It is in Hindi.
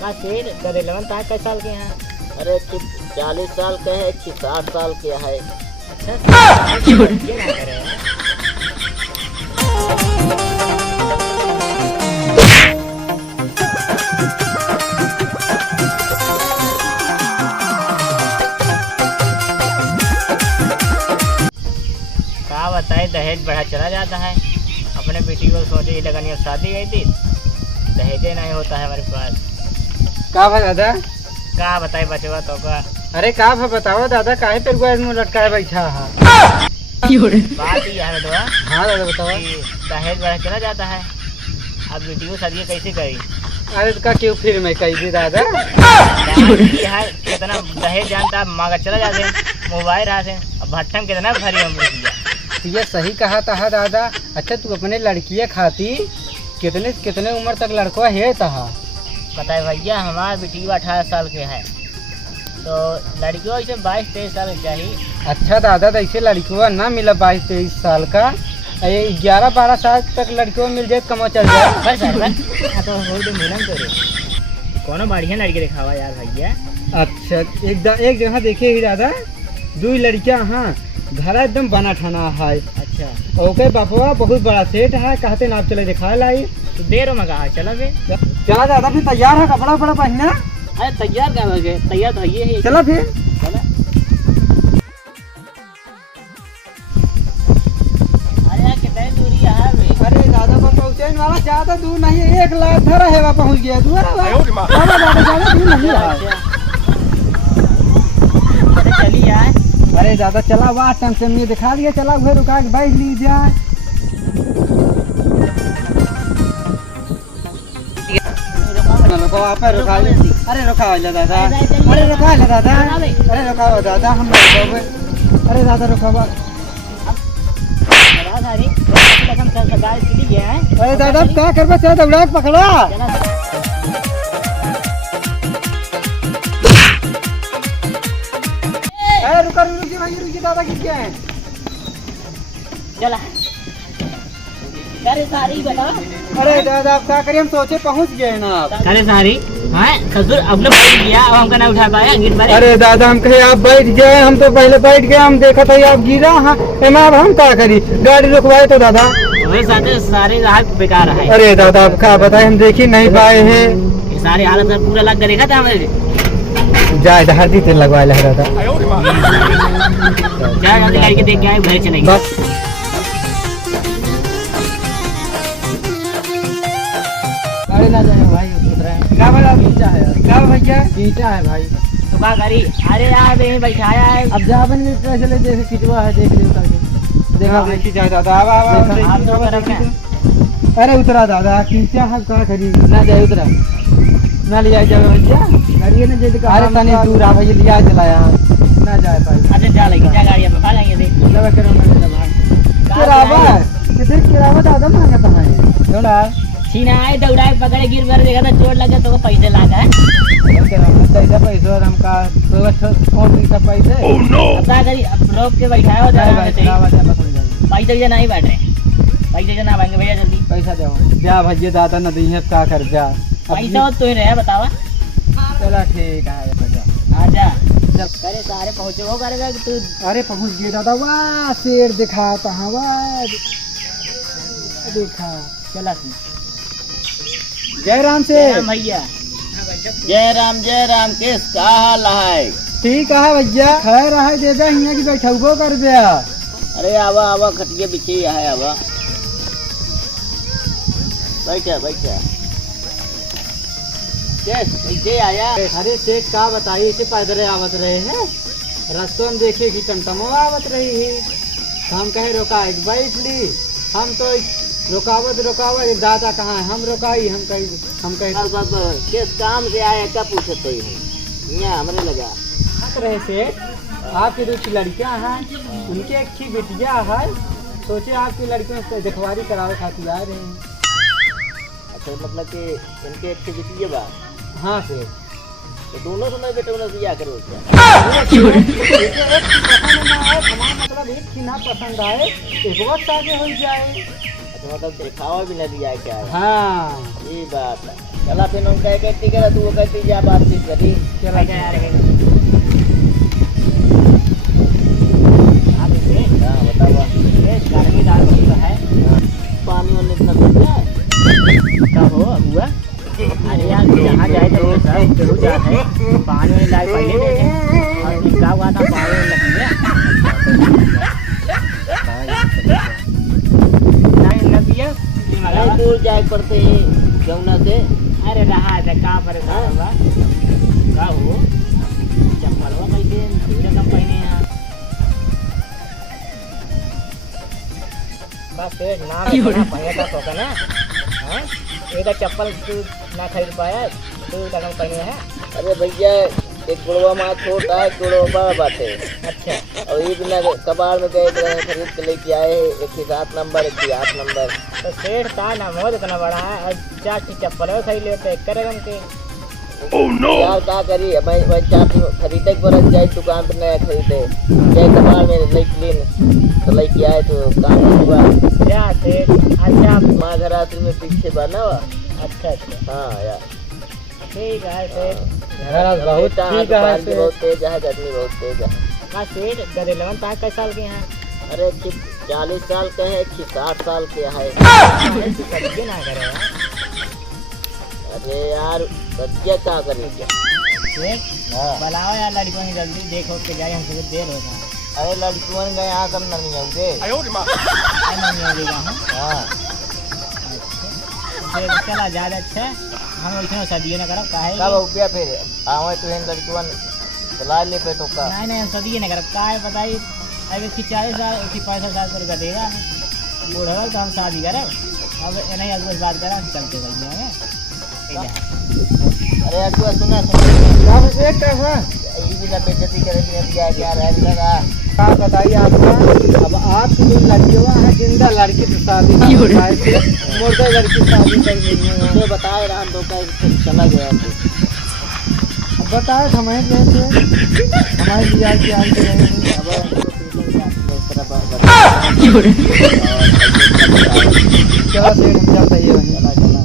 का शेर करेलवन ता कै साल के हैं? अरे तू 40 साल के है कि 60 साल के है? अच्छा ये ना करे हैं। क्या बताए दहेज बढ़ा चला जाता है। अपने बेटी को सोचे लगन शादी गई थी, दहेजे नहीं होता है हमारे पास। का भा दादा? क्या बताए बचवा तो का। अरे का भा बताओ दादा, काहे पे रुआ मुंह लटकाए बैठा है? बात ये है बेटवा हाँ दादा बताओ। कि दहेज बढ़ा चला जाता है, अब बेटी को शादी कैसे करी? अरे तो का क्यों फिर मैं कही दी दादा? है कितना दहेज जानता मांगा चला जाते मोबाइल रहा से अब भट्टम कितना भरी हम रुपया। तो ये सही कहा था दादा। अच्छा तू अपने लड़कियाँ खाती कितने कितने उम्र तक लड़का है तहा? पता है भैया हमारा बेटी 18 साल के है, तो लड़कियों से 22-23 साल की चाहिए। अच्छा दादा तो ऐसे लड़कियों ना मिला 22-23 साल का, 11-12 साल तक लड़कियों मिल जाए कमा चल जाए। बस हाँ तो हो तो मिलन करे कोनो बढ़िया लड़की दिखावा यार भैया। अच्छा एक जगह देखे ही दादा, 2 लड़कियाँ हाँ घर एकदम बना ठाना है। अच्छा ओके बापवा बहुत बड़ा सेट है, कहते ना आप चले दिखा लाई। तो देर में कहा चला बे। चला दादा फिर तैयार है कपड़ा वपड़ा पहनना? अरे तैयार क्या हो गए, तैयार तो ये है। चला फिर चला अरे कितनी दूरी है बे? अरे दादा पर पहुँचे वाला ज्यादा दूर नहीं, 1 लाख धरा है वहाँ पहुँच गया तू। ज्यादा दूर नहीं है। चली जाए। अरे दादा चला वाह टेंशन में दिखा दिया, चला घर रुका के बैठ ली जाए। अरे रुका ले दादा, अरे रुका ले दादा, अरे रुका दादा हम अरे दादा रुका। अरे दादा क्या कर बस दौड़ा के पकड़ा। अरे रुका रुकी भाई रुकी दादा किस क्या है? चला अरे सारी बता। अरे दादा आप क्या करिए, हम सोचे पहुंच गए ना आप। अरे सारी हाँ ससुर अपने बैठ गया, अब हमका ना उठा पाया गिर मारे। अरे दादा हम कहे आप बैठ गए, हम तो पहले बैठ गए, हम देखा था आप गिरा। हाँ अब हम क्या करी, गाड़ी रुकवाए तो दादा सारे सारे हालत बेकार है। अरे दादा आप क्या बताए, हम देख ही नहीं पाए हैं। ये सारी हालत पूरा लग देखा था हमारे। जाए हल्दी तेल लगवा ले दादा। जल्दी करके देख के आए, घर चलेंगे बस। अरे ना जाए भाई क्या भला नीचा है, क्या भैया नीचा है भाई तो क्या करी? अरे यार यहीं बैठाया है। अब जावन में कैसे ले जैसे खिंचवा है, देख लियो करके देखा देखी जाए दादा। आप तो तरफ है। अरे उतरा दादा खींचा है क्या करी, ना जाए उतरा ना लिया जाए भैया गाड़ी ना जाए। अरे तनी दूर आ भैया लिया चलाया ना जाए भाई। अच्छा जा लेंगे, जा गाड़ी पे भागेंगे देख लगा करो ना भाई। किरावा किधर किरावा दादा मांगता है थोड़ा सीना आए दौड़ाए पकड़े गिर मारे देखा था चोट लगा तो पैसे लागा है। कैसा पैसा और हमका कौन सा पैसे? पता करी अब रोक के बैठाया हो जाए पैसे नहीं बैठ रहे, पैसे ना भागेंगे भैया जल्दी पैसा दो जा भैया दादा नदी है क्या कर जा पैसा तो ही रहे बतावा। चला ठीक है हाँ जा करे सारे पहुँचे वो करेगा कि तू। अरे पहुँच गए दादा, वाह शेर दिखा कहाँ वाह देखा। चला जय राम से भैया। जय राम किस का हाल है? ठीक है भैया खैर है दे दे हियां की बैठो कर दिया। अरे आवा आवा खटिया बिछी है, आवा बैठा बैठा। कैसे आया? अरे सेठ का बताइए, इसे पैदल आवत रहे हैं, रास्तों में देखे कि टमटमो आवत रही है, हम कहे रोका बैठ ली। हम तो रुकावत दादा कहाँ है, हम रुकाई हम कहीं किस काम से आया क्या पूछते तो यहाँ हमने लगा हक रहे सेठ। आपकी 2 लड़कियाँ हैं, उनकी एक ही बेटिया है, सोचे आपकी लड़कियों से दिखवारी करावे खातिर आ रहे हैं। अच्छा मतलब कि इनके अच्छी बिटी है बात? हाँ सेठ तो दोनों समय बेटे उन्हें दिया करो क्या? मतलब एक ही ना पसंद आए एक वक्त आगे हो जाए। अच्छा मतलब दिखावा भी नहीं दिया क्या है? हाँ ये बात है। चला फिर हम कह कहती करा तू वो कहती जा बातचीत करी। चला क्या यार आप इसे हाँ बतावा। ये गर्मी दाल होती तो है पानी वाले इतना बढ़िया है। कब हुआ अरे यार जहाँ जाए तो सब जरूर जाते हैं पानी में लाए पहले देखे और क्या हुआ था पानी में लग गया नहीं लग गया नहीं दूर जाए पड़ते हैं जमुना से। अरे रहा था कहाँ पर हुआ क्या हो चप्पल हुआ कैसे पूरे कम पहने यहाँ बस ना पहने का तो ना हाँ एक चप्पल तू ना खरीद पाया तू लगन पहने है। अरे भैया एक गुड़वा माँ छोटा है गुड़वा बड़ा बात है। अच्छा और ये बिना कबाड़ में गए खरीद के लेके आए एक ही 7 नंबर एक ही 8 नंबर। तो सेठ का नाम हो इतना बड़ा है और 4 की चप्पल खरीद लेते करेगा के यार क्या करी भाई भाई 4 खरीदे के बरस जाए दुकान पर नया खरीदे जाए कबाड़ में लेके तो लेके आए तो काम हुआ क्या सेठ अच्छा माँ घर आश्रम में पीछे बना हुआ। अच्छा अच्छा हाँ यार ठीक है सेठ घर बहुत ठीक है बारिश बहुत तेज है गर्मी बहुत तेज है। का सेठ गदेलवन ता कई साल के हैं अरे 40 साल के है 60 साल के है। कभी ना करे यार अरे यार बच्चे क्या करेंगे। सेठ बुलाओ यार लड़कियों की जल्दी देखो के जाए हमसे देर हो गया अरे लड़कियों गए यहाँ सब नहीं होंगे। हाँ चला ज्यादा अच्छा हम वैसे सदियों न करो काहे कब रुपया फिर आवे तो इन लड़कियों बुला ले पे तो का नहीं नहीं हम सदियों न करो काहे बताइए अब इसकी 40 साल उसकी 65 रुपया देगा बूढ़ा हो तो हम शादी करें अब नहीं अब कुछ बात करा चलते भाई अरे अगुआ सुना सुना आप सेठ कैसा ये भी ना बेइज्जती करे दिया क्या रह लगा। क्या बताइए आपका अब आपकी जो लड़कियाँ हैं जिंदा लड़की से शादी मुर्दा लड़की शादी कर रही है तो बताए रहा तो चला गया अब बताए हमारे कैसे हमारे लिया की आज के रहेंगे अब चलो सेठ हम चलते हैं वहीं। चला चला